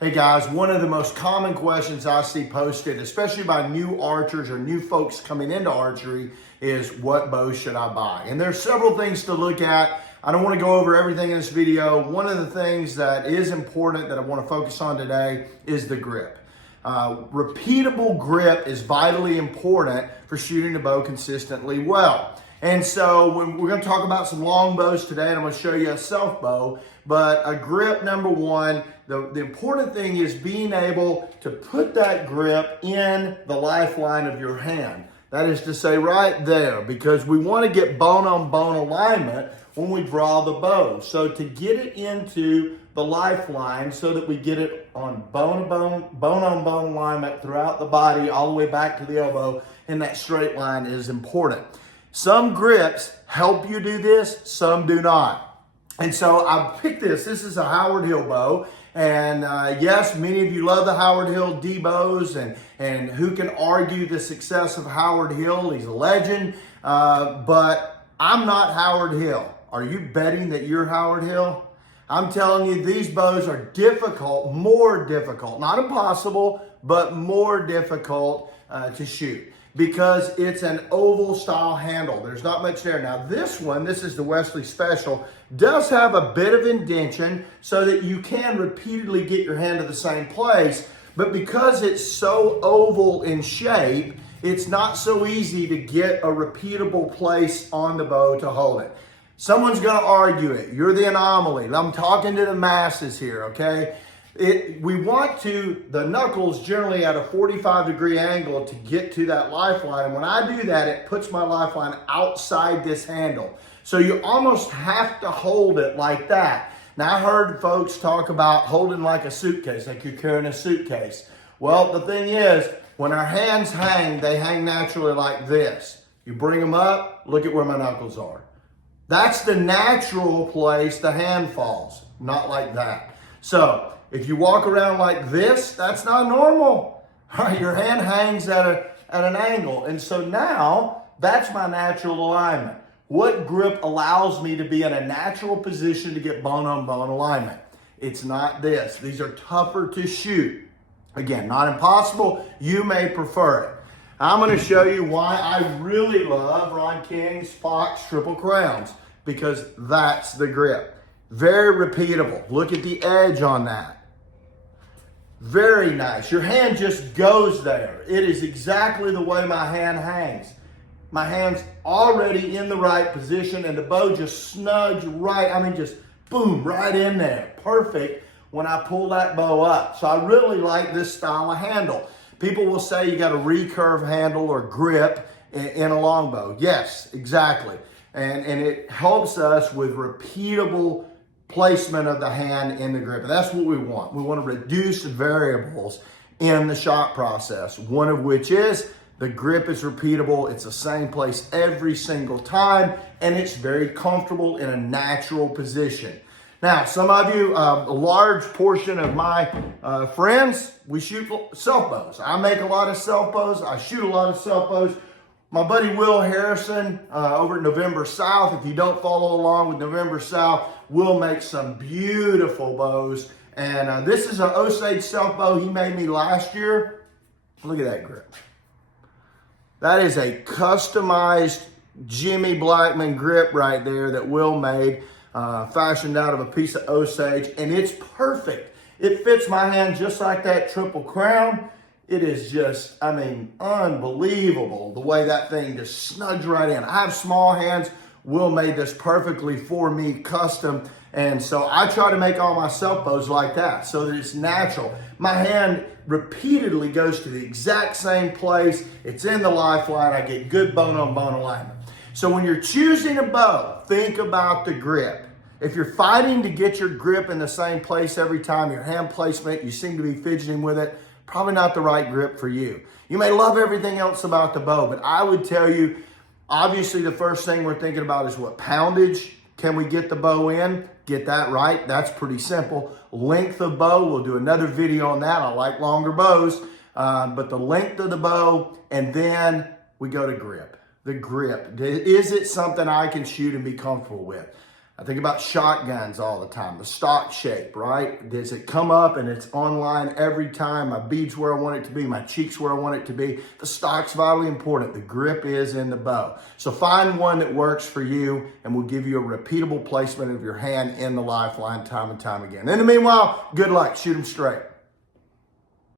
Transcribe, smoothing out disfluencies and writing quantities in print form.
Hey guys, one of the most common questions I see posted, especially by new archers or new folks coming into archery, is what bow should I buy? And there's several things to look at. I don't want to go over everything in this video. One of the things that is important that I want to focus on today is the grip. Repeatable grip is vitally important for shooting the bow consistently well. And so we're going to talk about some long bows today, and I'm going to show you a self bow. But a grip, number one, the important thing is being able to put that grip in the lifeline of your hand. That is to say right there, because we want to get bone-on-bone alignment when we draw the bow. So to get it into the lifeline so that we get it on bone-on-bone alignment throughout the body all the way back to the elbow in that straight line is important. Some grips help you do this, some do not. And so I picked this. This is a Howard Hill bow. And yes, many of you love the Howard Hill D bows, and who can argue the success of Howard Hill? He's a legend. But I'm not Howard Hill. Are you betting that you're Howard Hill? I'm telling you, these bows are difficult, more difficult, not impossible, but more difficult to shoot, because it's an oval style handle. There's not much there. Now this one, this is the Wesley Special, does have a bit of indentation so that you can repeatedly get your hand to the same place, but because it's so oval in shape, it's not so easy to get a repeatable place on the bow to hold it. Someone's gonna argue it. You're the anomaly. I'm talking to the masses here, okay? We want the knuckles generally at a 45-degree angle to get to that lifeline. And when I do that, it puts my lifeline outside this handle. So you almost have to hold it like that. Now I heard folks talk about holding like a suitcase, like you're carrying a suitcase. Well, the thing is, when our hands hang, they hang naturally like this. You bring them up, look at where my knuckles are. That's the natural place the hand falls, not like that. So if you walk around like this, that's not normal. Right? Your hand hangs at an angle. And so now that's my natural alignment. What grip allows me to be in a natural position to get bone-on-bone alignment? It's not this. These are tougher to shoot. Again, not impossible. You may prefer it. I'm going to show you why I really love Ron King's Fox Triple Crowns, because that's the grip. Very repeatable. Look at the edge on that. Very nice. Your hand just goes there. It is exactly the way my hand hangs. My hand's already in the right position, and the bow just snugs right, just boom, right in there. Perfect when I pull that bow up. So I really like this style of handle. People will say you got a recurve handle or grip in a longbow. Yes, exactly. And it helps us with repeatable placement of the hand in the grip. And that's what we want. We want to reduce variables in the shot process, one of which is the grip is repeatable. It's the same place every single time, and it's very comfortable in a natural position. Now, some of you, a large portion of my friends, we shoot self bows. I make a lot of self bows. I shoot a lot of self bows. My buddy Will Harrison over at November South, if you don't follow along with November South, will make some beautiful bows. And this is an Osage self bow he made me last year. Look at that grip. That is a customized Jimmy Blackman grip right there that Will made. Fashioned out of a piece of Osage, and it's perfect. It fits my hand just like that Triple Crown. It is just, unbelievable the way that thing just snugs right in. I have small hands. Will made this perfectly for me, custom, and so I try to make all my self bows like that so that it's natural. My hand repeatedly goes to the exact same place. It's in the lifeline. I get good bone-on-bone alignment. So when you're choosing a bow, think about the grip. If you're fighting to get your grip in the same place every time, your hand placement, you seem to be fidgeting with it, probably not the right grip for you. You may love everything else about the bow, but I would tell you, obviously the first thing we're thinking about is what poundage. Can we get the bow in? Get that right. That's pretty simple. Length of bow, we'll do another video on that. I like longer bows, but the length of the bow, and then we go to grip. The grip. Is it something I can shoot and be comfortable with? I think about shotguns all the time, the stock shape, right? Does it come up and it's online every time? My bead's where I want it to be, my cheek's where I want it to be. The stock's vitally important. The grip is in the bow. So find one that works for you and will give you a repeatable placement of your hand in the lifeline time and time again. In the meanwhile, good luck. Shoot them straight.